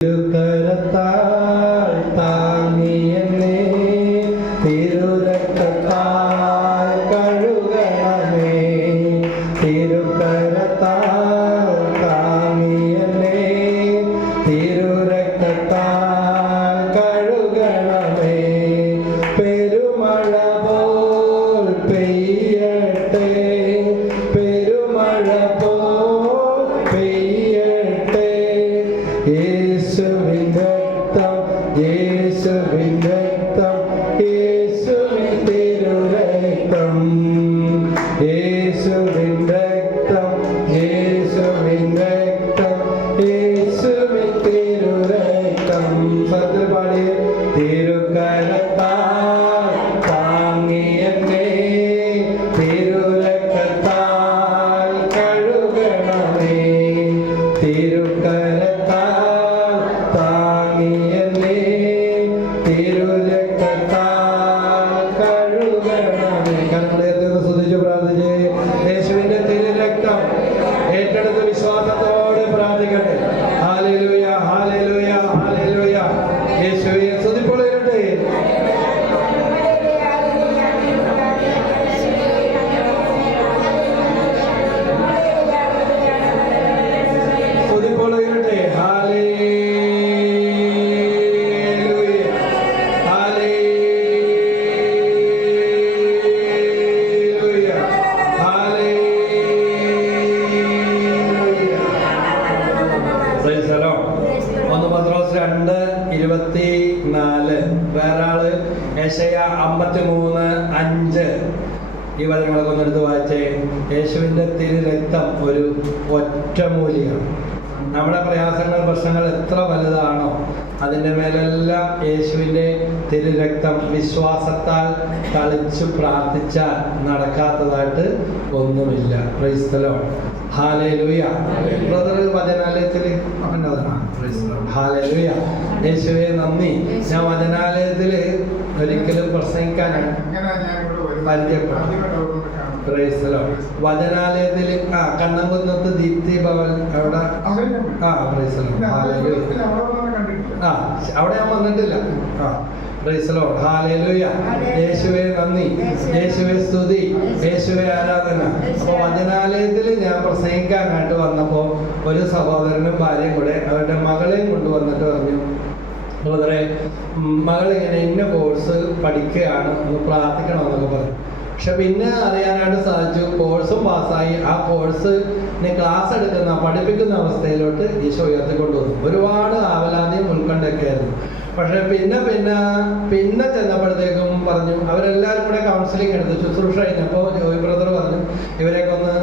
തിരുക്കരത്താൽ വേറെ ആൾ അമ്പത്തി മൂന്ന് അഞ്ച്. ഈ വചനങ്ങളൊക്കെ ഒന്ന് എടുത്ത് വായിച്ചേ. യേശുവിന്റെ തിരു രക്തം ഒരു ഒറ്റമൂലിയാണ്. നമ്മുടെ പ്രയാസങ്ങൾ പ്രശ്നങ്ങൾ എത്ര വലുതാണോ അതിന്റെ മേലെല്ലാം യേശുവിന്റെ തിരുരക്തം വിശ്വാസത്താൽ കളിച്ചു പ്രാർത്ഥിച്ചാൽ നടക്കാത്തതായിട്ട് ഒന്നുമില്ല. ക്രൈസ്തലോ ഹാലേലൂയ ബ്രദർ വചനാലയത്തിൽ ഹാലേലൂയ യേശുവെ നന്ദി. ഞാൻ വചനാലയത്തിൽ ഒരിക്കലും പ്രസംഗിക്കാനാണ്. പരിചയപ്പെട്ടു. വചനാലയത്തിൽ ആ കണ്ണംകുന്നത്ത് ദീപ്തി ഭവൻ അവിടെ. ആ പ്രൈസലോ ആ അവിടെ ഞാൻ വന്നിട്ടില്ല. ആ പ്രൈസലോ ഹാലേലൂയ യേശുവെ നന്ദി. യേശുവെ. സ്തുതി. യേശുവെ. ആരാധന. അപ്പോൾ വചനാലയത്തിൽ ഞാൻ പ്രസംഗിക്കാനായിട്ട് വന്നപ്പോൾ ഒരു സഹോദരനും ഭാര്യയും കൂടെ അവരുടെ മകളെയും കൊണ്ടുവന്നിട്ട് പറഞ്ഞു ബ്രദറെ മകൾ ഇങ്ങനെ ഇന്ന കോഴ്സ് പഠിക്കുകയാണ് ഒന്ന് പ്രാർത്ഥിക്കണമെന്നൊക്കെ പറഞ്ഞു. പക്ഷെ പിന്നെ അറിയാനായിട്ട് സാധിച്ചു. കോഴ്സും പാസ്സായി. ആ കോഴ്സ് ക്ലാസ് എടുക്കുന്ന പഠിപ്പിക്കുന്ന അവസ്ഥയിലോട്ട് ഈശോ ഉയർത്തിക്കൊണ്ടുവന്നു ഒരുപാട് ആവലാതിയും ഉത്കണ്ഠയൊക്കെ ആയിരുന്നു. പക്ഷെ പിന്നെ പിന്നെ പിന്നെ ചെന്നപ്പോഴത്തേക്കും പറഞ്ഞു അവരെല്ലാവരും കൂടെ കൗൺസിലിംഗ് എടുത്തു. ശുശ്രൂഷ കഴിഞ്ഞപ്പോൾ ജോയി ബ്രദർ പറഞ്ഞു ഇവരെയൊക്കെ ഒന്ന്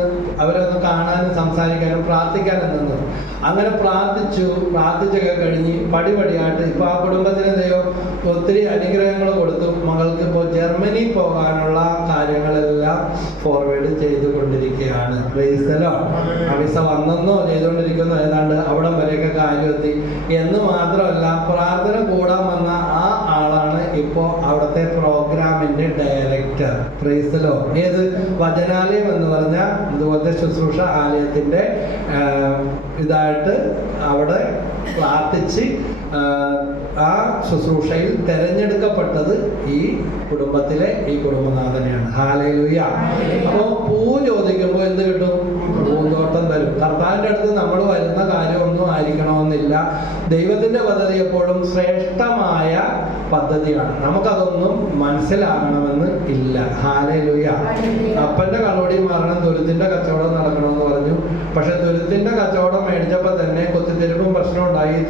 അവരെ ഒന്ന് കാണാനും സംസാരിക്കാനും പ്രാർത്ഥിക്കാനും നിന്നു. അങ്ങനെ പ്രാർത്ഥിച്ചു പ്രാർത്ഥിച്ചൊക്കെ കഴിഞ്ഞ് പടിപടിയായിട്ട് ഇപ്പൊ ആ കുടുംബത്തിന് ദൈവം ഒത്തിരി അനുഗ്രഹങ്ങൾ കൊടുത്തു. മകൾക്ക് ഇപ്പോൾ ജർമ്മനി പോകാനുള്ള കാര്യങ്ങളെല്ലാം ഫോർവേഡ് ചെയ്തുകൊണ്ടിരിക്കുകയാണ്. കൊണ്ടിരിക്കുകയാണ് അവിസ വിസ വന്നെന്നോ ചെയ്തുകൊണ്ടിരിക്കുന്നു ഏതാണ്ട് അവിടം വരെയൊക്കെ കാര്യമെത്തി. എന്ന് മാത്രമല്ല പ്രാർത്ഥന കൂടാൻ വന്ന ആ ആളാണ് ഇപ്പോൾ അവിടുത്തെ പ്രോഗ്രാമിന്റെ ഡയറക്ടർ. പ്രൈസലോ ഏത് വചനാലയം എന്ന് പറഞ്ഞ ഇതുപോലത്തെ ശുശ്രൂഷ ആലയത്തിന്റെ ആ, ഇതായിട്ട് അവിടെ പ്രാർത്ഥിച്ച് ആ, ശുശ്രൂഷയിൽ തെരഞ്ഞെടുക്കപ്പെട്ടത് ഈ കുടുംബത്തിലെ ഈ കുടുംബനാഥനെയാണ്. ഹാലയിലുയ അപ്പോൾ പൂ ചോദിക്കുമ്പോൾ എന്ത് കിട്ടും? പൂന്തോട്ടം തരും. കർത്താവിന്റെ അടുത്ത് നമ്മൾ വരുന്ന കാര്യമൊന്നും ആയിരിക്കണമെന്നില്ല. ദൈവത്തിന്റെ പദ്ധതി എപ്പോഴും ശ്രേഷ്ഠമായ പദ്ധതിയാണ്. നമുക്കതൊന്നും മനസ്സിലാകണമെന്ന് ഇല്ല. ഹാലയിലുയ അപ്പന്റെ കളോടി മാറണം. തുരുത്തിന്റെ കച്ചവടം നടക്കണമെന്ന് പറഞ്ഞു. പക്ഷെ തുരുത്തിന്റെ കച്ചവടം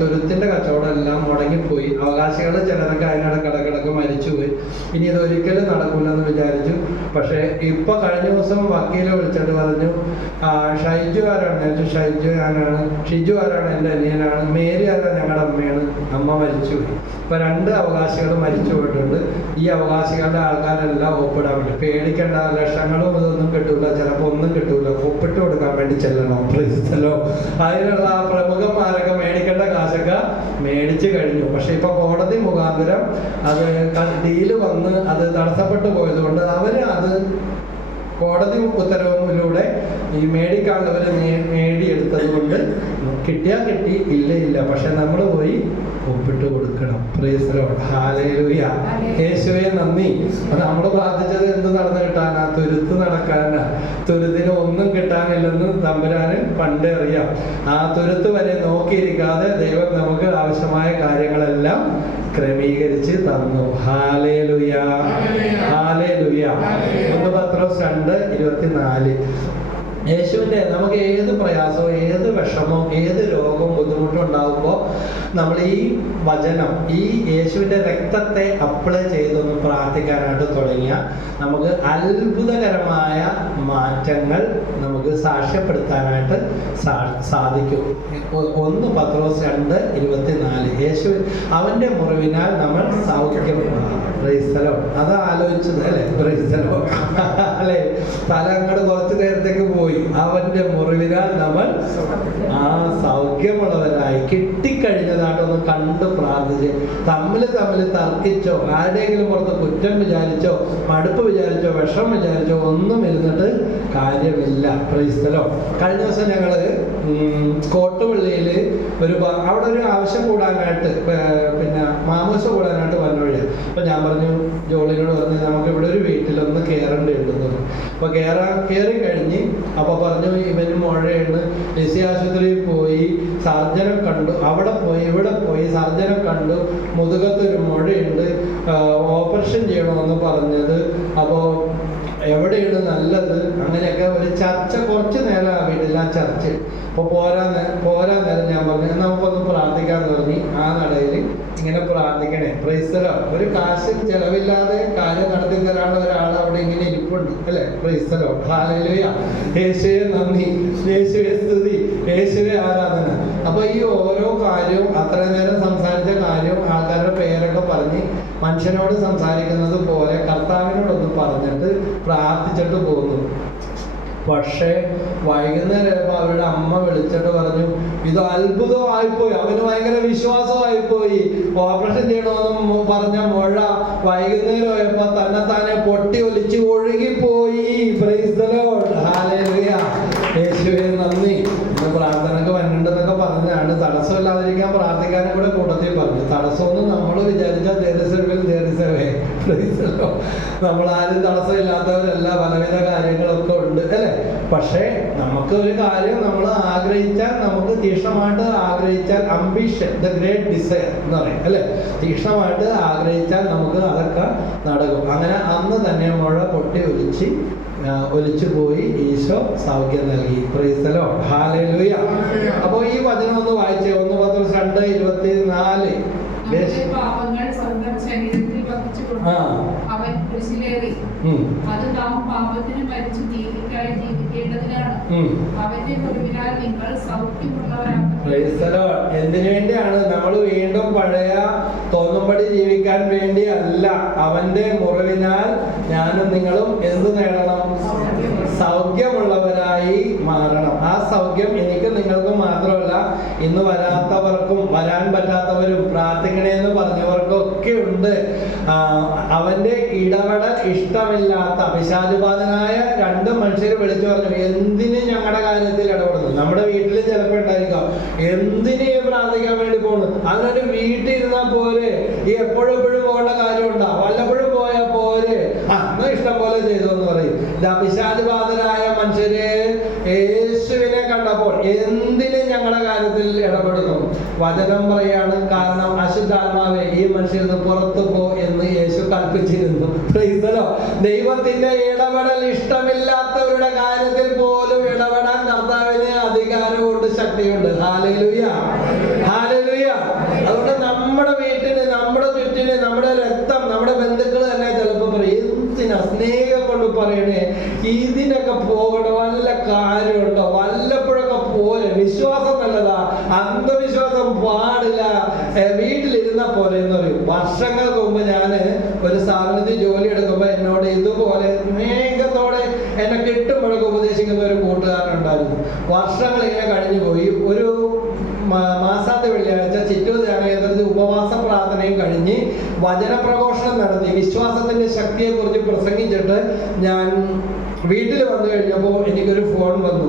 തുരുത്തിന്റെ കച്ചവടം എല്ലാം മുടങ്ങിപ്പോയി. അവകാശികളുടെ ചിലരൊക്കെ അതിനിടെ കിടക്കിടക്ക് മരിച്ചുപോയി ഇനി ഇത് ഒരിക്കലും നടക്കൂലെന്ന് വിചാരിച്ചു. പക്ഷേ ഇപ്പൊ കഴിഞ്ഞ ദിവസം വക്കീലെ വിളിച്ചിട്ട് പറഞ്ഞു "ആ, ഷൈജു ആരാണ്? ഞാൻ ഷൈജു ആരാണ് ഷിജു ആരാണ്? എന്റെ അനിയനാണ്. മേരി ആരാണ് ഞങ്ങളുടെ അമ്മയാണ്. അമ്മ മരിച്ചുപോയി ഇപ്പൊ രണ്ട് അവകാശികൾ മരിച്ചു പോയിട്ടുണ്ട്. ഈ അവകാശികളുടെ ആൾക്കാരെല്ലാം ഒപ്പിടാൻ വേണ്ടി. പേടിക്കേണ്ട ലക്ഷങ്ങളും ഇതൊന്നും കിട്ടൂല. ചിലപ്പോൾ ഒന്നും കിട്ടൂല. ഒപ്പിട്ട് കൊടുക്കാൻ വേണ്ടി ചെല്ലണം. പ്രീസ്തലോ അതിനുള്ള പ്രമുഖന്മാരൊക്കെ മേടിക്കേണ്ട കാശൊക്കെ മേടിച്ചു കഴിഞ്ഞു. പക്ഷെ ഇപ്പൊ കോടതി മുഖാന്തരം അത് ഡീൽ വന്ന് അത് തടസ്സപ്പെട്ടു പോയതുകൊണ്ട് അവർ അത് കോടതി ഉത്തരവിലൂടെ ഈ മേടിക്കാനുള്ളവർ നേടിയെടുത്തത് കൊണ്ട് കിട്ടിയാൽ കിട്ടി ഇല്ല ഇല്ല. പക്ഷെ നമ്മൾ പോയി ഒപ്പിട്ട് കൊടുക്കണം. Praise hallelujah. യേശുവെ നന്ദി. അത് നമ്മൾ പ്രാർത്ഥിച്ചത് എന്ത് നടന്നു കിട്ടാനാ തുരുത്ത് നടക്കാനാ. തുരുത്തിന് ഒന്നും കിട്ടാനില്ലെന്ന് തമ്പുരാന് പണ്ടേ അറിയാം. ആ തുരുത്ത് വരെ നോക്കിയിരിക്കാതെ ദൈവം നമുക്ക് ആവശ്യമായ കാര്യങ്ങളെല്ലാം ക്രമീകരിച്ച് തന്നു. ഹാലേലുയ ഹാലേലുയ ഒന്ന് പത്രോസ് രണ്ട് ഇരുപത്തിനാല്. യേശുവിന്റെ നമുക്ക് ഏത് പ്രയാസവും ഏത് വിഷമവും ഏത് രോഗവും ബുദ്ധിമുട്ടും ഉണ്ടാകുമ്പോൾ നമ്മൾ ഈ വചനം ഈ യേശുവിന്റെ രക്തത്തെ അപ്ലൈ ചെയ്തൊന്ന് പ്രാർത്ഥിക്കാനായിട്ട് തുടങ്ങിയ നമുക്ക് അത്ഭുതകരമായ മാറ്റങ്ങൾ നമുക്ക് സാക്ഷ്യപ്പെടുത്താനായിട്ട് സാധിക്കും. ഒന്ന് പത്രോസ് രണ്ട് ഇരുപത്തിനാല്. യേശു അവന്റെ മുറിവിനാൽ നമ്മൾ സൗഖ്യപ്പെടുന്നു അത് ആലോചിച്ചത് അല്ലേ? അല്ലേ? അങ്ങോട്ട് നേരത്തേക്ക് പോയി. അവന്റെ മുറിവിനാൽ നമ്മൾ ആ സൗഖ്യമുള്ളവരായി കിട്ടിക്കഴിഞ്ഞതായിട്ടൊന്ന് കണ്ട് പ്രാർത്ഥിച്ച്. തമ്മിൽ തമ്മിൽ തർക്കിച്ചോ ആരുടെയെങ്കിലും പുറത്ത് കുറ്റം വിചാരിച്ചോ മടുപ്പ് വിചാരിച്ചോ വിഷം വിചാരിച്ചോ ഒന്നും ഇരുന്നിട്ട് കാര്യമില്ല. പ്രൈസ്തലോ കഴിഞ്ഞ ദിവസം ഞങ്ങൾ കോട്ടുപള്ളിയിൽ ഒരു അവിടെ ഒരു ആവശ്യം കൂടാനായിട്ട് പിന്നെ മാമോസ കൂടാനായിട്ട് വന്നു വഴിയാണ് അപ്പൊ ഞാൻ പറഞ്ഞു ജോളിനോട് പറഞ്ഞു നമുക്ക് ഇവിടെ ഒരു വീട്ടിലൊന്ന് കയറേണ്ടിണ്ടെന്ന് പറഞ്ഞു. അപ്പൊ കയറാൻ കയറി കഴിഞ്ഞ് അപ്പൊ പറഞ്ഞു ഇവന് മുഴയാണ്. ലിസി ആശുപത്രിയിൽ പോയി സർജനെ കണ്ടു. അവിടെ പോയി ഇവിടെ പോയി സർജനെ കണ്ടു. മുതുകത്തൊരു മുഴയുണ്ട്. ഓപ്പറേഷൻ ചെയ്യണമെന്ന് പറഞ്ഞത്. അപ്പോൾ എവിടെയാണ് നല്ലത്? അങ്ങനെയൊക്കെ ഒരു ചർച്ച കുറച്ച് നേരം ആ വീട്ടിൽ ആ ചർച്ച അപ്പോൾ പോരാ പോരാ നേരം ഞാൻ പറഞ്ഞു. നമുക്കൊന്ന് പ്രാർത്ഥിക്കാൻ പറഞ്ഞ് ആ നടയിൽ ഇങ്ങനെ പ്രാർത്ഥിക്കണേ. പ്രൈസ്തലോ ഒരു കാശ് ചെലവില്ലാതെ കാര്യം നടത്തി തരാനുള്ള ഒരാൾ അവിടെ ഇങ്ങനെ ഇരിപ്പുണ്ട്. അല്ലെ? ഹാലലുയ യേശുവെ നന്ദി. യേശുവെ സ്തുതി. യേശുവെ ആരാധന. അപ്പൊ ഈ ഓരോ കാര്യവും അത്ര നേരം സംസാരിച്ച കാര്യവും ആൾക്കാരുടെ പേരൊക്കെ പറഞ്ഞ് മനുഷ്യനോട് സംസാരിക്കുന്നത് പോലെ കർത്താവിനോടൊന്ന് പറഞ്ഞിട്ട് പ്രാർത്ഥിച്ചിട്ട് പോകുന്നു. പക്ഷേ വൈകുന്നേരം അവരുടെ അമ്മ വിളിച്ചിട്ട് പറഞ്ഞു ഇത് അത്ഭുതമായിപ്പോയി. അവന് ഭയങ്കര വിശ്വാസമായിപ്പോയി. ഓപ്പറേഷൻ ചെയ്യണമെന്ന് പറഞ്ഞ മുഴ വൈകുന്നേരം ആയപ്പോ തന്നെ താനെ പൊട്ടി ഒലിച്ച് ഒഴുകിപ്പോയി. യേശുവേ നന്ദി. ഇന്ന് പ്രാർത്ഥനക്ക് വരണ്ടെന്നൊക്കെ പറഞ്ഞാണ്. തടസ്സമില്ലാതിരിക്കാൻ പ്രാർത്ഥിക്കാനും കൂടെ കൂട്ടത്തിൽ പറഞ്ഞു. തടസ്സമൊന്നും നമ്മൾ വിചാരിച്ചാൽ ദേരസവിൽ ദേരസവേ നമ്മൾ ആരും തടസ്സമില്ലാത്തവരല്ല പലവിധ കാര്യങ്ങളൊക്കെ ഉണ്ട് അല്ലേ? പക്ഷേ നമുക്ക് ഒരു കാര്യം നമ്മൾ ആഗ്രഹിച്ചാൽ നമുക്ക് തീക്ഷണമായിട്ട് ആഗ്രഹിച്ചാൽ അംബിഷൻ ദ ഗ്രേറ്റ് ഡിസയർ എന്ന് പറയും അല്ലേ? തീക്ഷണമായിട്ട് ആഗ്രഹിച്ചാൽ നമുക്ക് അതൊക്കെ നടക്കും. അങ്ങനെ അന്ന് തന്നെ മുഴ പൊട്ടി ഒലിച്ച് ഒലിച്ചു പോയി ഈശോ സൗഖ്യം നൽകി. പ്രീസലോ ഹാലുയ അപ്പൊ ഈ വചനം ഒന്ന് വായിച്ചേ. ഒന്ന് പത്ത് രണ്ട് ഇരുപത്തി നാല് പാപങ്ങൾ അവൻ കുരിശിലേറി. അത് നാം പാപത്തിന് മരിച്ചു നീതിക്കായി ജീവിക്കേണ്ടതിനാണ്. അവന്റെ മുറിവിനാൽ നിങ്ങൾ സൗഖ്യമുള്ളവരാണ്. എന്തിനു വേണ്ടിയാണ്? നമ്മൾ വീണ്ടും പഴയ തോന്നുംപടി ജീവിക്കാൻ വേണ്ടി അല്ല. അവന്റെ മുറിവിനാൽ ഞാനും നിങ്ങളും എന്ത് നേടണം? സൗഖ്യമുള്ളവരായി മാറണം. ആ സൗഖ്യം എനിക്ക് നിങ്ങൾക്ക് മാത്രമല്ല ഇന്ന് വരാത്തവർക്കും വരാൻ പറ്റാത്തവരും പ്രാർത്ഥിക്കണേ എന്ന് പറഞ്ഞവർക്കും ഒക്കെ ഉണ്ട് അവന്റെ ഇടപെടൽ ഇഷ്ടമില്ലാത്ത പിശാചുബാധനായ രണ്ട് മനുഷ്യർ വിളിച്ചു പറഞ്ഞു എന്തിന് ഞങ്ങളുടെ കാര്യത്തിൽ ഇടപെടുന്നു? നമ്മുടെ വീട്ടിൽ ചിലപ്പോൾ ഉണ്ടായിരിക്കാം. എന്തിന് പ്രാർത്ഥിക്കാൻ വേണ്ടി പോകുന്നു അങ്ങനെ വീട്ടിൽ ഇരുന്നാൽ ഈ എപ്പോഴും എപ്പോഴും പോകേണ്ട കാര്യമുണ്ടാ? വല്ലപ്പോഴും പോയാൽ പോരെ? ആ എന്നാ ഇഷ്ടം പോലെ ചെയ്തു എന്ന് പറയും. ഇത് പിശാചുബാധനായ മനുഷ്യരെ യേശുവിനെ കണ്ടപ്പോൾ എന്തിന് ഞങ്ങളുടെ കാര്യത്തിൽ ഇടപെടുന്നു? വചനം പറയാണ് കാരണം അശുദ്ധാത്മാവെ ഈ നിന്ന് പുറത്തു പോ എന്ന് യേശു കൽപ്പിച്ചിരുന്നു. ദൈവത്തിന്റെ ഇടപെടൽ ഇഷ്ടമില്ലാത്തവരുടെ കാര്യത്തിൽ പോലും ഇടപെടാൻ കർത്താവിന് അധികാരമുണ്ട് ശക്തിയുണ്ട്. ഹാലലുയ ഹാലലുയ അതുകൊണ്ട് നമ്മുടെ വീട്ടിന് നമ്മുടെ ചുറ്റിന് നമ്മുടെ രക്തം നമ്മുടെ ബന്ധുക്കൾ തന്നെ ചിലപ്പോൾ പറയും എന്തിനാ സ്നേഹം കൊണ്ട് പറയണേ ഇതിനൊക്കെ പോകണം വല്ല കാര്യമുണ്ടോ വല്ലപ്പോഴൊക്കെ പോലെ വിശ്വാസം നല്ലതാ അന്ധവിശ്വാസം പാടില്ല ഏ, വീട്ടിലിരുന്ന പോലെ എന്ന് പറയും വർഷങ്ങൾക്ക് മുമ്പ് ഞാൻ ഒരു സ്ഥാപനത്തിൽ ജോലി എടുക്കുമ്പോൾ എന്നോട് ഇതുപോലെ സ്നേഹത്തോടെ എന്നെ കിട്ടുമ്പോഴൊക്കെ ഉപദേശിക്കുന്ന ഒരു കൂട്ടുകാരനുണ്ടായിരുന്നു. വർഷങ്ങൾ ഇങ്ങനെ കഴിഞ്ഞു പോയി. ഒരു മാസാത്തെ വെള്ളിയാഴ്ച ചിറ്റൂർ ധ്യാന കേന്ദ്രത്തിൽ ഉപവാസ പ്രാർത്ഥനയും കഴിഞ്ഞ് വചനപ്രഘോഷണം നടത്തി. വിശ്വാസത്തിന്റെ ശക്തിയെ കുറിച്ച് പ്രസംഗിച്ചിട്ട് ഞാൻ വീട്ടിൽ വന്നു കഴിഞ്ഞപ്പോൾ എനിക്കൊരു ഫോൺ വന്നു.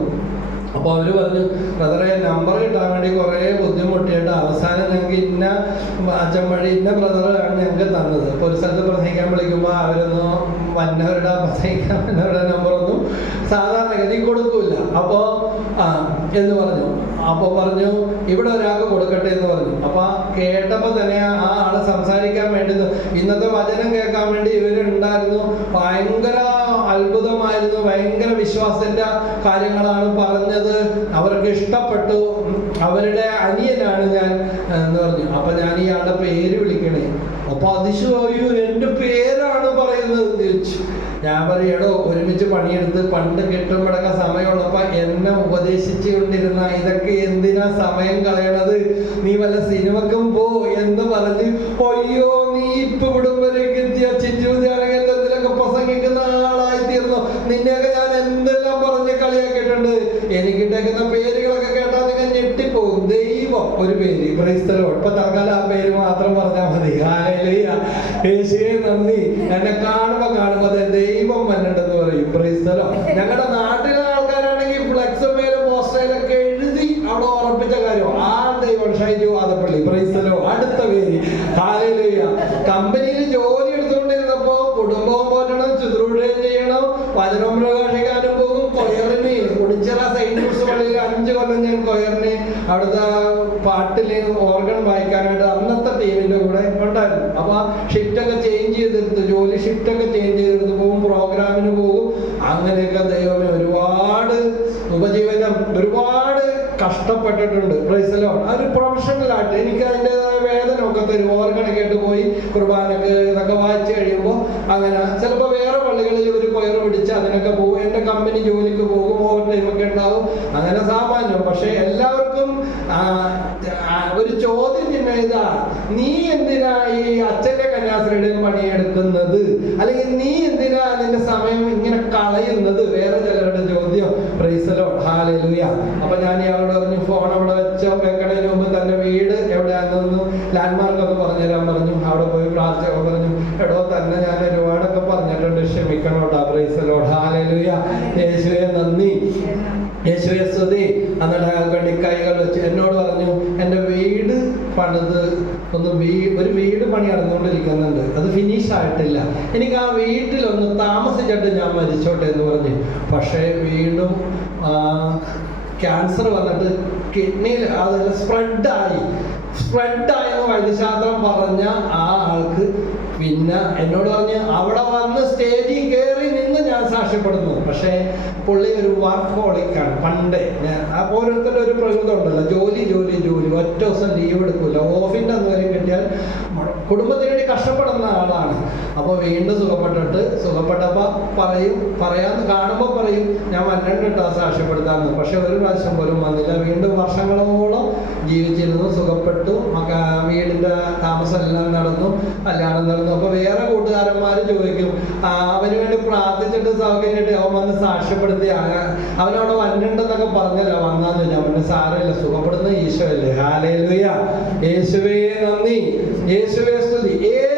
അപ്പോൾ അവർ പറഞ്ഞു ബ്രദറെ നമ്പർ കിട്ടാൻ വേണ്ടി കുറേ ബുദ്ധിമുട്ടിയിട്ട് അവസാനം ഞങ്ങൾക്ക് അച്ഛൻ വഴി ഇന്ന ബ്രദറാണ് ഞങ്ങൾക്ക് തന്നത്. അപ്പോൾ ഒരു സ്ഥലത്ത് പ്രസംഗിക്കാൻ വിളിക്കുമ്പോൾ അവരൊന്നും വന്നവരുടെ പ്രസംഗിക്കാൻ വന്നവരുടെ നമ്പറൊന്നും സാധാരണഗതി കൊടുക്കൂല. അപ്പോൾ എന്ന് പറഞ്ഞു. അപ്പോൾ പറഞ്ഞു ഇവിടെ ഒരാൾക്ക് കൊടുക്കട്ടെ എന്ന് പറഞ്ഞു. അപ്പോൾ കേട്ടപ്പോൾ തന്നെ ആ ആൾ സംസാരിക്കാൻ വേണ്ടി ഇന്നത്തെ വചനം കേൾക്കാൻ വേണ്ടി ഇവരുണ്ടായിരുന്നു. ഭയങ്കര അത്ഭുതമായിരുന്നു. ഭയങ്കര വിശ്വാസത്തിന്റെ കാര്യങ്ങളാണ് പറഞ്ഞത്. അവർക്ക് ഇഷ്ടപ്പെട്ടു. അവരുടെ അനിയനാണ് ഞാൻ എന്ന് പറഞ്ഞു. അപ്പൊ ഞാൻ ഇയാളുടെ പേര് വിളിക്കണേ. അപ്പൊ അതിശയോ എന്റെ പേരാണ് പറയുന്നത് ഞാൻ പറയടോ ഒരുമിച്ച് പണിയെടുത്ത് പണ്ട് കെട്ടുമ്പോഴൊക്കെ സമയമുള്ളപ്പോ എന്നെ ഉപദേശിച്ചുകൊണ്ടിരുന്ന ഇതൊക്കെ എന്തിനാ സമയം കളയണത്? നീ വല്ല സിനിമക്കും പോ എന്ന് പറഞ്ഞ് അയ്യോ നീ ഇപ്പൊ ഇവിടം വരെയൊക്കെ എത്തിയ കേന്ദ്രത്തിലൊക്കെ പ്രസംഗിക്കുന്ന തീർന്നു നിന്നെയൊക്കെ ഞാൻ എന്തെല്ലാം പറഞ്ഞ് കളിയാക്കിയിട്ടുണ്ട്? എനിക്ക് ഇട്ടേക്കുന്ന പേരുകളൊക്കെ കേട്ടാൽ നിങ്ങൾ ഞെട്ടിപ്പോകും. ദൈവം ഒരു പേര്. ക്രൈസ്തലോ ഇപ്പൊ തൽക്കാലം ആ പേര് മാത്രം പറഞ്ഞാൽ മതി. യേശുവേ നന്ദി. എന്നെ കാണുമ്പോ കാണുമ്പോ അതെ ദൈവം വന്നിട്ടെന്ന് പറയും. ക്രൈസ്തലോ ഞങ്ങളുടെ നാട്ടിലെ ആൾക്കാരാണെങ്കിൽ ഫ്ലെക്സ് മേലും പോസ്റ്റേലൊക്കെ എഴുതി അവിടെ ഉറപ്പിച്ച കാര്യം. ആ ദൈവം ഷൈജു അഞ്ച് കൊല്ലം ഞാൻ കൊയറിന് അവിടുത്തെ പാട്ടിൽ ഓർഗൺ വായിക്കാനായിട്ട് അന്നത്തെ ടീമിന്റെ കൂടെ ഉണ്ടായിരുന്നു. അപ്പൊ ആ ഷിഫ്റ്റ് ഒക്കെ ചേഞ്ച് ചെയ്തെടുത്ത് ജോലി ഷിഫ്റ്റ് ഒക്കെ ചേഞ്ച് ചെയ്തെടുത്ത് പോകും പ്രോഗ്രാമിന് പോകും. അങ്ങനെയൊക്കെ ദൈവമേ ഒരുപാട് ഉപജീവനം ഒരുപാട് കഷ്ടപ്പെട്ടിട്ടുണ്ട്. പ്രൈസലോ അതൊരു പ്രൊഫഷണൽ ആയിട്ട് എനിക്ക് അതിന്റെതായ വേദനയൊക്കെ തരും. ഓർഗണൊക്കെ ആയിട്ട് പോയി കുർബാനക്ക് ഇതൊക്കെ വായിച്ചു കഴിയുമ്പോൾ അങ്ങനെ ചിലപ്പോൾ വേറെ പള്ളികളിൽ ഒരു കൊയർ പിടിച്ച് അതിനൊക്കെ പോകും എന്റെ കമ്പനി ജോലിക്ക് പോകും ഓവർ ടൈമൊക്കെ ഉണ്ടാവും. അങ്ങനെ സാമാന്യം. പക്ഷെ എല്ലാവർക്കും ഒരു ചോദ്യം ചിഹ്നം ഇതാ. നീ എന്തിനാ ഈ അച്ഛന്റെ കന്യാസ്ത്രീയുടെ പണിയെടുക്കുന്നത്? അല്ലെങ്കിൽ നീ എന്തിനാ നിന്റെ സമയം ഇങ്ങനെ കളയുന്നത്? വേറെ ചിലരുടെ ചോദ്യം. പ്രൈസലോ ഹാലുയ അപ്പൊ ഞാൻ ഇയാളോട് പറഞ്ഞു ഫോൺ അവിടെ വെച്ചോ വെക്കണതിന് മുമ്പ് തന്റെ വീട് എവിടെയാണെന്ന് ലാൻഡ്മാർക്ക് ഒന്ന് പറഞ്ഞുതരാൻ പറഞ്ഞു. അവിടെ പോയി പ്രാർത്ഥന പറഞ്ഞു എടോ തന്നെ ഞാൻ ഒരുപാടൊക്കെ പറഞ്ഞിട്ടുണ്ട് ക്ഷമിക്കണോട്ടാ പ്രൈസലോ ഹാലൂയ യേശുവെ നന്ദി. യേശുവെ സ്തുതി. എന്നിട്ട് വേണ്ടി കൈകൾ വെച്ച് എന്നോട് പറഞ്ഞു എന്റെ വീട് പണിത് ഒന്ന് വീ ഒരു വീട് പണി നടന്നുകൊണ്ടിരിക്കുന്നുണ്ട്. അത് ഫിനിഷ് ആയിട്ടില്ല. എനിക്ക് ആ വീട്ടിലൊന്ന് താമസിച്ചിട്ട് ഞാൻ മരിച്ചോട്ടെ എന്ന് പറഞ്ഞു. പക്ഷേ വീണ്ടും ക്യാൻസർ വന്നിട്ട് കിഡ്നിയിൽ അത് സ്പ്രെഡായി സ്പ്രെഡായി എന്ന് വൈദ്യശാസ്ത്രം പറഞ്ഞ ആ ആൾക്ക് പിന്നെ എന്നോട് പറഞ്ഞ് അവിടെ വന്ന് സ്റ്റേജിൽ കയറി നിന്ന് ഞാൻ സാക്ഷ്യപ്പെടുന്നു. പക്ഷേ പുള്ളി ഒരു വർക്കോളിക്കാണ് പണ്ടേ ഞാൻ ഓരോരുത്തരുടെ ഒരു പ്രകൃതം ഉണ്ടല്ലോ. ജോലി ജോലി ജോലി. ഒറ്റ ദിവസം ലീവ് എടുക്കില്ല ഓഫിന്റെ അന്നേരം കിട്ടിയാൽ മ- കുടുംബത്തിന് വേണ്ടി കഷ്ടപ്പെടുന്ന ആളാണ്. അപ്പോൾ വീണ്ടും സുഖപ്പെട്ടിട്ട് സുഖപ്പെട്ടപ്പോൾ പറയും പറയാമെന്ന് കാണുമ്പോൾ പറയും ഞാൻ വന്നിട്ട് സാക്ഷ്യപ്പെടുത്താമെന്ന് പക്ഷെ ഒരു പ്രാവശ്യം പോലും വന്നില്ല. വീണ്ടും വർഷങ്ങളോളം ജീവിച്ചിരുന്നു സുഖപ്പെട്ടു വീടിന്റെ താമസം എല്ലാം നടന്നു കല്യാണം നടന്നു. അപ്പൊ വേറെ കൂട്ടുകാരന്മാർ ചോദിക്കും "ആ, അവന് വേണ്ടി പ്രാർത്ഥിച്ചിട്ട് സൗകര്യമായിട്ട് അവൻ വന്ന് സാക്ഷ്യപ്പെടുത്തി അവനവിടെ വന്നിട്ടുണ്ടെന്നൊക്കെ പറഞ്ഞല്ലോ വന്നാന്ന് ചോദിച്ചു. അവന് സാരമില്ല സുഖപ്പെടുന്ന ഈശോ അല്ലേ? ഹാലേലുയ യേശുവേ നന്ദി. യേശുവേ സ്തുതി. രക്തത്തെ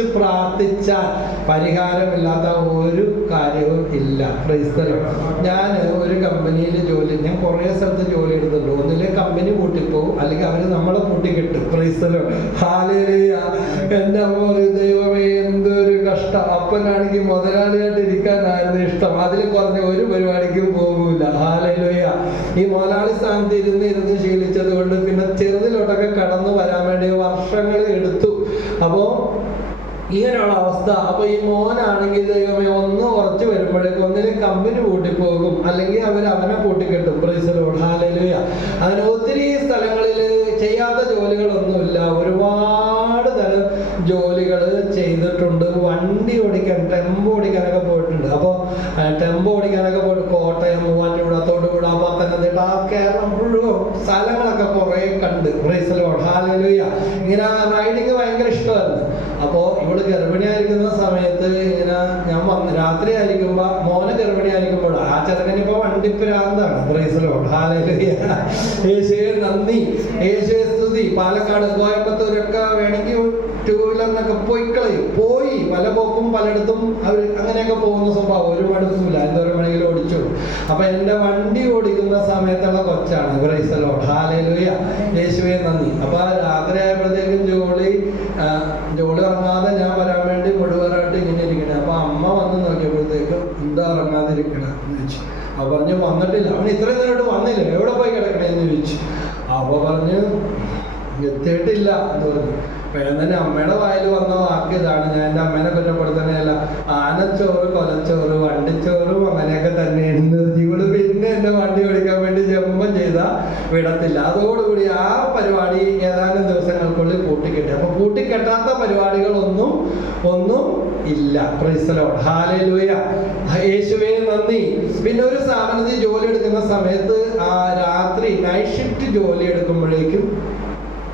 പ്രാർത്ഥിച്ചാൽ പരിഹാരമില്ലാത്ത ഒരു കാര്യവും ഇല്ല. ക്രൈസ്തലോ. ഞാൻ ഒരു കമ്പനിയിൽ ജോലി ഞാൻ കുറേ സ്ഥലത്ത് ജോലി എടുത്തിട്ടുണ്ട്. ഒന്നിലെ കമ്പനി പൂട്ടിപ്പോവും അല്ലെങ്കിൽ അവർ നമ്മളെ പൂട്ടിക്കിട്ടും. ക്രൈസ്തലോ. ഹാലേലിയ എന്റെ അമ്മ ദൈവമേ എന്തൊരു കഷ്ടം. അപ്പനാണെങ്കിൽ മുതലാളിയായിട്ട് ഇരിക്കാനായിരുന്നു ഇഷ്ടം. അതിൽ കുറഞ്ഞ ഒരു പരിപാടിക്കും പോകൂല. ഹാലലുയ ഈ മുതലാളി സ്ഥാനത്ത് ഇരുന്ന് ഇരുന്ന് ശീലിച്ചത് കൊണ്ട് പിന്നെ ചെറുതിലോട്ടൊക്കെ കടന്നു വരാൻ വേണ്ടി വർഷങ്ങൾ എടുത്തു. അപ്പോ ഇങ്ങനെയുള്ള അവസ്ഥ. അപ്പൊ ഈ മോനാണെങ്കിൽ ദൈവമേ ഒന്ന് ഉറച്ചു വരുമ്പോഴേക്കും ഒന്നിലെ കമ്പനി പൂട്ടിപ്പോകും. അല്ലെങ്കിൽ അവർ അവനെ പൂട്ടിക്കെട്ടും. പ്രൈസലോട് ഹാലലുയ അങ്ങനെ ഒത്തിരി സ്ഥലങ്ങളിൽ ചെയ്യാത്ത ജോലികളൊന്നുമില്ല. ഒരുപാട് തരം ജോലികൾ ചെയ്തിട്ടുണ്ട്. വണ്ടി ഓടിക്കാൻ ടെമ്പോ ഓടിക്കാനൊക്കെ പോയിട്ടുണ്ട്. അപ്പോൾ ടെമ്പോ ഓടിക്കാനൊക്കെ പോയിട്ട് കോട്ടയം മൂവാറ്റുപുഴ തൊടുപുഴ പത്തനംതിട്ട ആ കേരളം സ്ഥലങ്ങളൊക്കെ കുറേ കണ്ട് ഇങ്ങനെ റൈഡിങ് ഭയങ്കര ഇഷ്ടമായിരുന്നു അപ്പോൾ ഇവൾ ഗർഭിണിയായിരിക്കുന്ന സമയത്ത് ഇങ്ങനെ ഞാൻ വന്ന് രാത്രി ആയിരിക്കുമ്പോ മോനെ ഗർഭിണിയായിരിക്കുമ്പോൾ ആ ചെറുക്കൻ ഇപ്പൊ വണ്ടിപ്പിരാന്താണ്. പ്രൈസലോട് ഹാലലുയ യേശുവെ നന്ദി. യേശുവെ സ്തുതി. പാലക്കാട് കോയമ്പത്തൂരൊക്കെ വേണമെങ്കിൽ ടൂ വീലറിനൊക്കെ പോയി കളയും. പോയി. പല പോക്കും പലയിടത്തും അവർ അങ്ങനെയൊക്കെ പോകുന്ന സ്വഭാവം. ഒരു മടുപ്പില്ല എന്തോരം വേണമെങ്കിലും ഓടിച്ചോളൂ. അപ്പൊ എന്റെ വണ്ടി ഓടിക്കുന്ന സമയത്തുള്ള കൊച്ചാണ്. ഗ്രൈസലോ യേശുവെ നന്ദി. അപ്പൊ രാത്രി ആയപ്പോഴത്തേക്കും ജോളി ജോളി ഇറങ്ങാതെ ഞാൻ വരാൻ വേണ്ടി മുഴുവനായിട്ട് ഇങ്ങനെ ഇരിക്കണേ. അപ്പൊ അമ്മ വന്ന് നോക്കിയപ്പോഴത്തേക്കും എന്താ ഇറങ്ങാതിരിക്കണ എന്ന് ചോദിച്ചു. അപ്പൊ പറഞ്ഞു വന്നിട്ടില്ല. അവൻ ഇത്രയും നേരമായിട്ട് വന്നില്ല. എവിടെ പോയി കിടക്കണേന്ന് ചോദിച്ചു. അപ്പൊ പറഞ്ഞു എത്തിയിട്ടില്ല. എന്ന് പറഞ്ഞു. തന്നെ അമ്മയുടെ വായിൽ വന്ന വാക്ക് ഇതാണ്. ഞാൻ എന്റെ അമ്മേനെ കുറ്റപ്പെടുത്തണേയല്ല ആനച്ചോറ് കൊലച്ചോറ് വണ്ടിച്ചോറും അങ്ങനെയൊക്കെ തന്നെയായിരുന്നു ഇവൾ പിന്നെ എന്നെ വണ്ടി ഓടിക്കാൻ വേണ്ടി ജമ്പം ചെയ്ത വിടത്തില്ല. അതോടുകൂടി ആ പരിപാടി ഏതാനും ദിവസങ്ങൾക്കുള്ളിൽ പൂട്ടിക്കെട്ടി. അപ്പൊ പൂട്ടിക്കെട്ടാത്ത പരിപാടികളൊന്നും ഒന്നും ഇല്ല. പ്രിസലോട് ഹാലലൂയ യേശുവേ നന്ദി. പിന്നെ ഒരു സ്ഥാപനത്തിൽ ജോലി എടുക്കുന്ന സമയത്ത് ആ രാത്രി നൈറ്റ് ഷിഫ്റ്റ് ജോലി എടുക്കുമ്പോഴേക്കും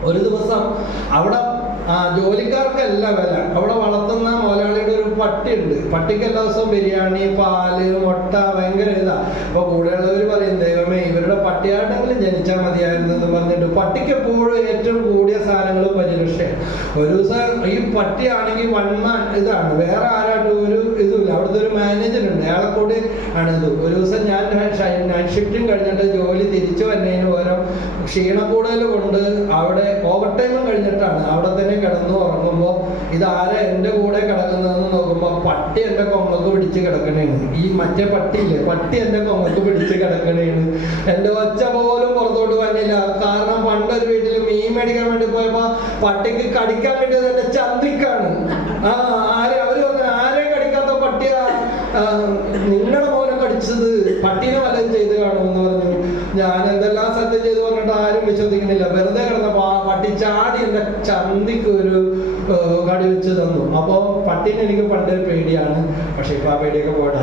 ഒരു ദിവസം അവിടെ ആ ജോലിക്കാർക്കല്ല വില. അവിടെ വളർത്തുന്ന മുതലാളിയുടെ ഒരു പട്ടിയുണ്ട്. പട്ടിക്ക് എല്ലാ ദിവസവും ബിരിയാണി പാൽ മുട്ട ഭയങ്കര ഇതാ. അപ്പൊ കൂടെയുള്ളവർ പറയും ദൈവമേ ഇവരുടെ പട്ടിയായിട്ടെങ്കിലും ജനിച്ചാൽ മതിയായിരുന്നു എന്ന് പറഞ്ഞിട്ട് പട്ടിക്ക് എപ്പോഴും ഏറ്റവും കൂടിയ സാധനങ്ങൾ പരിരക്ഷയാണ് ഒരു ദിവസം ഈ പട്ടിയാണെങ്കിൽ വൺമാൻ ഇതാണ്. വേറെ ആരായിട്ടും ഒരു ഇതുമില്ല. അവിടുത്തെ ഒരു മാനേജർ ഉണ്ട് അയാളെ കൂടി ആണ് ഒരു ദിവസം ഞാൻ നൈറ്റ് ഷിഫ്റ്റും കഴിഞ്ഞിട്ട് ജോലി തിരിച്ചു വന്നതിന് പകരം ക്ഷീണക്കൂടൽ കൊണ്ട് അവിടെ ഓവർ ടൈമും കഴിഞ്ഞിട്ടാണ്. അവിടെ തന്നെ കിടന്നു ഉറങ്ങുമ്പോൾ ഇതാരാ എന്റെ കൂടെ കിടക്കുന്നതെന്ന് നോക്കുമ്പോൾ പട്ടി എന്റെ കൊമ്പക്ക് പിടിച്ച് കിടക്കണേണ്. ഈ മറ്റേ പട്ടിയില്ലേ? പട്ടി എന്റെ കൊമ്പക്ക് പിടിച്ച് കിടക്കണേണ്. എന്റെ ഒച്ച പോലും പുറത്തോട്ട് വന്നില്ല. കാരണം പണ്ടൊരു വീട്ടിൽ മീൻ മേടിക്കാൻ വേണ്ടി പോയപ്പോൾ പട്ടിക്ക് കടിക്കാൻ വേണ്ടി തന്നെ ചന്തിക്കാണ് ആ ആരെ അവർ പറഞ്ഞു ആരെ കടിക്കാത്ത പട്ടിയാ? നിങ്ങളുടെ മോനെ കടിച്ചത്. പട്ടീനെ വല്ലതും ചെയ്ത് കാണുമെന്ന് പറഞ്ഞു. ഞാൻ എന്തെല്ലാം സത്യം ചെയ്തു പറഞ്ഞിട്ട് ആരും വിശ്വസിക്കുന്നില്ല വെറുതെ കിടന്ന പട്ടി ചാടി എന്റെ ചന്തിക്ക് ഒരു കടി വെച്ച് തന്നു. അപ്പോ പട്ടീനെ എനിക്ക് പണ്ട് പേടിയാണ്. പക്ഷെ ഇപ്പൊ ആ പേടിയൊക്കെ പോട്ടെ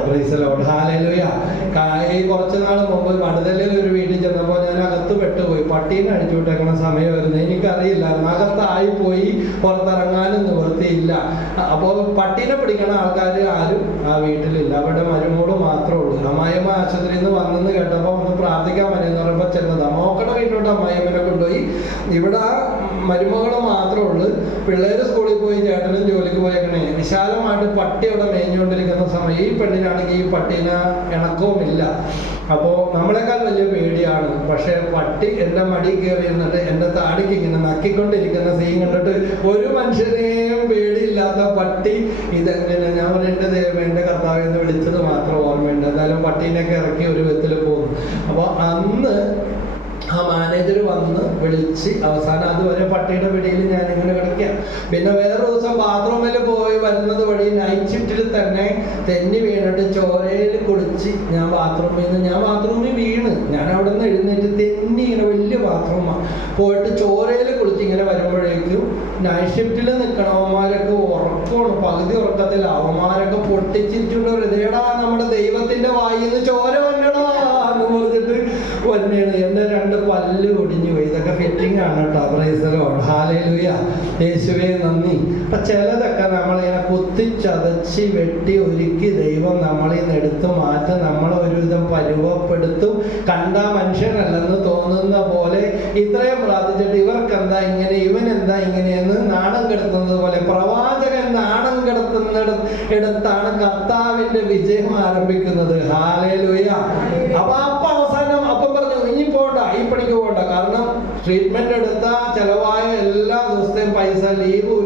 ഈ കുറച്ച് നാൾ മുമ്പ് മടുതലിൽ ഒരു വീട്ടിൽ ചെന്നപ്പോൾ ഞാൻ അകത്ത് പെട്ടുപോയി. പട്ടീനെ അടിച്ചു വിട്ടേക്കണ സമയമായിരുന്നു എനിക്കറിയില്ലായിരുന്നു. അകത്തായി പോയി പുറത്തിറങ്ങാനും നിവൃത്തിയില്ല. അപ്പോൾ പട്ടീനെ പിടിക്കണ ആൾക്കാർ ആരും ആ വീട്ടിലില്ല. അവരുടെ മരുമോൾ മാത്രമേ ഉള്ളൂ. അമ്മായിമ്മ ആശുപത്രിയിൽ നിന്ന് വന്നെന്ന് കേട്ടപ്പോൾ ഒന്ന് പ്രാർത്ഥിക്കാൻ മതിയെന്ന് പറയുമ്പോൾ അമ്മ മോക്കടെ വീട്ടിലോട്ട് അമ്മായിമ്മനെ കൊണ്ടുപോയി. ഇവിടെ മരുമകൾ മാത്രമേ ഉള്ളൂ പിള്ളേര് സ്കൂളിൽ പോയി ചേട്ടനും ജോലിക്ക് പോയേക്കണേ. വിശാലമായിട്ട് പട്ടി അവിടെ മേഞ്ഞുകൊണ്ടിരിക്കുന്ന സമയം ഈ പെണ്ണിനാണെങ്കിൽ ഈ പട്ടീനെ ഇണക്കവുമില്ല അപ്പോ നമ്മളെക്കാൾ വലിയ പേടിയാണ്. പക്ഷെ പട്ടി എന്റെ മടി കയറി ഇരുന്നിട്ട് എന്റെ താടിക്ക് ഇങ്ങനെ നക്കിക്കൊണ്ടിരിക്കുന്ന സീൻ കണ്ടിട്ട് ഒരു മനുഷ്യനെയും പേടിയില്ലാത്ത പട്ടി ഇതെങ്ങനെ ഞാൻ എന്റെ ദൈവം എന്റെ കർത്താവ് എന്ന് വിളിച്ചത് മാത്രം ഓർമ്മയുണ്ട്. എന്തായാലും പട്ടീനൊക്കെ ഇറക്കി ഒരു വിധത്തിൽ പോകും അപ്പോൾ അന്ന് ആ മാനേജർ വന്ന് വിളിച്ച് അവസാനം അതുവരെ പട്ടിയുടെ പിടിയിൽ ഞാൻ ഇങ്ങനെ കിടക്കുക. പിന്നെ വേറെ ദിവസം ബാത്റൂമിൽ പോയി വരുന്നത് വഴി നൈറ്റ് ഷിഫ്റ്റിൽ തന്നെ തെന്നി വീണിട്ട് ചോരയിൽ കുളിച്ച് ഞാൻ ബാത്റൂമിൽ നിന്ന് ഞാൻ ബാത്റൂമിൽ വീണ്. ഞാൻ അവിടെ നിന്ന് എഴുന്നേറ്റ് തെന്നി ഇങ്ങനെ വലിയ ബാത്റൂമാണ് പോയിട്ട് ചോരയിൽ കുളിച്ച് ഇങ്ങനെ വരുമ്പോഴേക്കും നൈറ്റ് ഷിഫ്റ്റിൽ നിൽക്കണവന്മാരൊക്കെ ഉറക്കമാണ് പകുതി ഉറക്കത്തിൽ അവന്മാരൊക്കെ പൊട്ടിച്ചിട്ടുണ്ട് ഹൃദയടാ നമ്മുടെ ദൈവത്തിന്റെ വായിന്ന് ചോര എന്ന് പറഞ്ഞിട്ട് വന്നെയാണ് എന്റെ രണ്ട് പല്ല് ഒടിഞ്ഞു പോയി. ഇതൊക്കെ ഫിറ്റിംഗ് ആണ് കേട്ടോ പ്രൈസലോ ഹാലയിലൂയ യേശുവേ നന്ദി. അപ്പൊ ചിലതൊക്കെ നമ്മളിങ്ങനെ കുത്തിച്ചതച്ച് വെട്ടി ഒരുക്കി ദൈവം നമ്മളിൽ നിന്ന് എടുത്തു മാറ്റി. നമ്മളെ ഒരുവിധം പരുവപ്പെടുത്തും കണ്ട മനുഷ്യനല്ലെന്ന് തോന്നുന്ന പോലെ ഇത്രയും പ്രാർത്ഥിച്ചിട്ട് ഇവർക്കെന്താ ഇങ്ങനെ ഇവൻ എന്താ ഇങ്ങനെയെന്ന് നാണം കെടുത്തുന്നത് പോലെ പ്രവാചകൻ നാണം കെടുത്തുന്നിട ഇടത്താണ് കർത്താവിന്റെ വിജയം ആരംഭിക്കുന്നത്. ഹാലേലുയ അപ്പൊ അപ്പൊ അവസാനം അപ്പം പറഞ്ഞു ഇനി പോണ്ട ഈ പണിക്ക് പോണ്ട കാരണം ട്രീറ്റ്മെന്റ് എടുത്ത ചെലവായ എല്ലാ ദിവസത്തെയും പൈസ ലീവും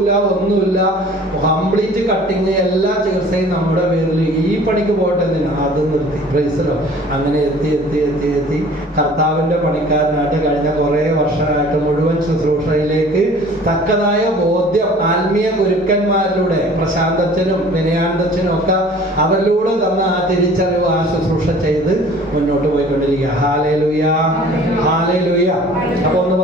കട്ടിങ് എല്ലാ ചികിത്സയും നമ്മുടെ പേരിൽ ഈ പണിക്ക് പോട്ടെ എന്ന് അത് നിർത്തി. പ്രൈസറോ അങ്ങനെ എത്തി എത്തി എത്തി എത്തി. കർത്താവിന്റെ പണിക്കാരനായിട്ട് കഴിഞ്ഞ കുറേ വർഷമായിട്ട് മുഴുവൻ ശുശ്രൂഷയിലേക്ക് തക്കതായ ബോധ്യം ആത്മീയ ഗുരുക്കന്മാരിലൂടെ പ്രശാന്തച്ചനും വിനയാനന്ദച്ചനും ഒക്കെ അവരിലൂടെ തന്ന ആ തിരിച്ചറിവ് ആ ശുശ്രൂഷ ചെയ്ത് മുന്നോട്ട് പോയിക്കൊണ്ടിരിക്കുക. ഹാലേ ലുയ ഹാലേ ലുയ അപ്പൊ ഒന്ന്